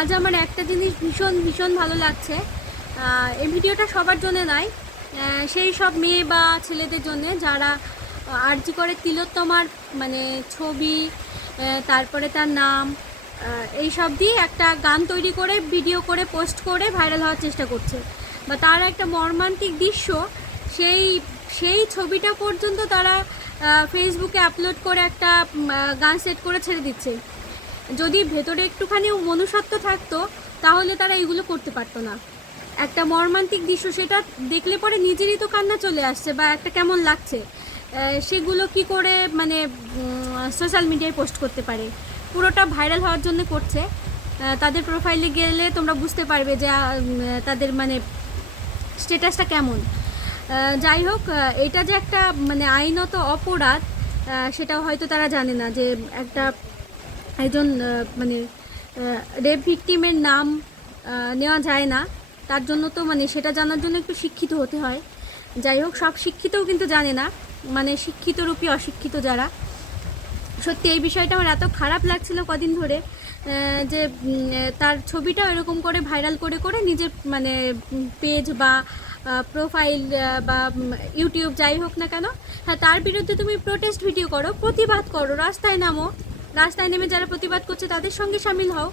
আজ আমার একটা জিনিস ভীষণ ভীষণ ভালো লাগছে। এই ভিডিওটা সবার জন্য নয় সেই সব মেয়ে বা ছেলেদের জন্য যারা আরজি করে তিলোত্তমার মানে ছবি তারপরে তার নাম এই সব দিয়ে একটা গান তৈরি করে, ভিডিও করে, পোস্ট করে ভাইরাল হওয়ার চেষ্টা করছে। বা তার একটা মর্মান্তিক দৃশ্য, সেই সেই ছবিটা পর্যন্ত তারা ফেসবুকে আপলোড করে একটা গান সেট করে ছেড়ে দিচ্ছে। যদি ভেতরে একটুখানি মনুষ্যত্ব থাকতো, তাহলে তারা এগুলো করতে পারতো না। একটা মর্মান্তিক দৃশ্য, সেটা দেখলে পরে নিজেরই তো কান্না চলে আসছে, বা একটা কেমন লাগছে। সেগুলো কি করে মানে সোশ্যাল মিডিয়ায় পোস্ট করতে পারে। পুরোটা ভাইরাল হওয়ার জন্য করছে। তাদের প্রোফাইলে গেলে তোমরা বুঝতে পারবে যে তাদের মানে স্টেটাসটা কেমন। যাই হোক এটা যে একটা মানে আইনত অপরাধ সেটা হয়তো তারা জানে না যে একটা একজন মানে রেপ ভিকটিমের নাম নেওয়া যায় না। তার জন্য তো মানে সেটা জানার জন্য একটু শিক্ষিত হতে হয়। যাই হোক, সব শিক্ষিতও কিন্তু জানে না। মানে শিক্ষিত রূপী অশিক্ষিত যারা। সত্যি, এই বিষয়টা আমার এত খারাপ লাগছিল কদিন ধরে যে তার ছবিটা এরকম করে ভাইরাল করে করে নিজের মানে পেজ বা প্রোফাইল বা ইউটিউব যাই হোক না কেন হ্যাঁ তার বিরুদ্ধে তুমি প্রোটেস্ট ভিডিও করো, প্রতিবাদ করো, রাস্তায় নামো। রাস্তায় নেমে যারা প্রতিবাদ করছে তাদের সঙ্গে সামিল হও।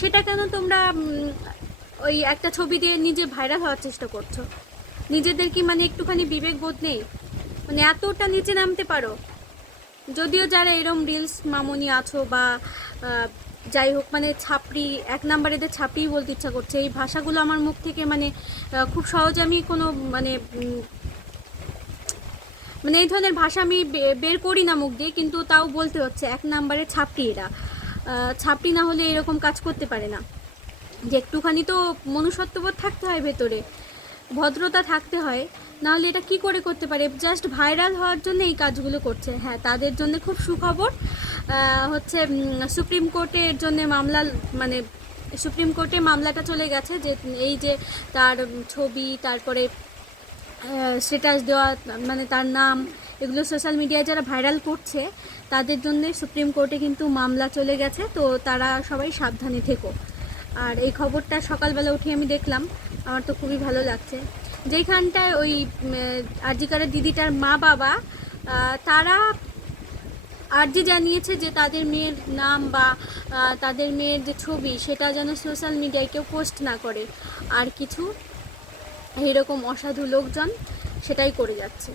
সেটা কেন তোমরা ওই একটা ছবি দিয়ে নিজে ভাইরাল হওয়ার চেষ্টা করছ? নিজেদের কি মানে একটুখানি বিবেক বোধ নেই? মানে এতটা নিচে নামতে পারো? যদিও যারা এরম রিলস মামনি আছো বা যাই হোক মানে ছাপড়ি, এক নাম্বার এদের ছাপড়ি বলতে ইচ্ছা করছে। এই ভাষাগুলো আমার মুখ থেকে মানে খুব সহজে আমি কোনো মানে মানে এই ধরনের ভাষা আমি বের করি না মুখ দিয়ে, কিন্তু তাও বলতে হচ্ছে, এক নাম্বারে ছাপড়ি এরা। ছাপড়ি না হলে এরকম কাজ করতে পারে না। যে একটুখানি তো মনুষ্যত্ববোধ থাকতে হয় ভেতরে, ভদ্রতা থাকতে হয়, নাহলে এটা কি করে করতে পারে? জাস্ট ভাইরাল হওয়ার জন্য এই কাজগুলো করছে। হ্যাঁ তাদের জন্য খুব সুখবর। হচ্ছে সুপ্রিম কোর্টে এর জন্য মামলা মানে সুপ্রিম কোর্টে মামলাটা চলে গেছে, যে এই যে তার ছবি, তারপরে স্ট্যাটাস দেওয়া মানে তার নাম, এগুলো সোশ্যাল মিডিয়ায় যারা ভাইরাল করছে, তাদের জন্য সুপ্রিম কোর্টে কিন্তু মামলা চলে গেছে, তো তারা সবাই সাবধানে থেকো। আর এই খবরটা সকালবেলা উঠে আমি দেখলাম, আমার তো খুবই ভালো লাগছে। যেখানটায় ওই আজিকারের দিদিটার মা বাবা তারা আর্জি জানিয়েছে যে তাদের মেয়ের নাম বা তাদের মেয়ের যে ছবি, সেটা যেন সোশ্যাল মিডিয়ায় কেউ পোস্ট না করে। আর কিছু এইরকম অসাধু লোকজন সেটাই করে যাচ্ছে।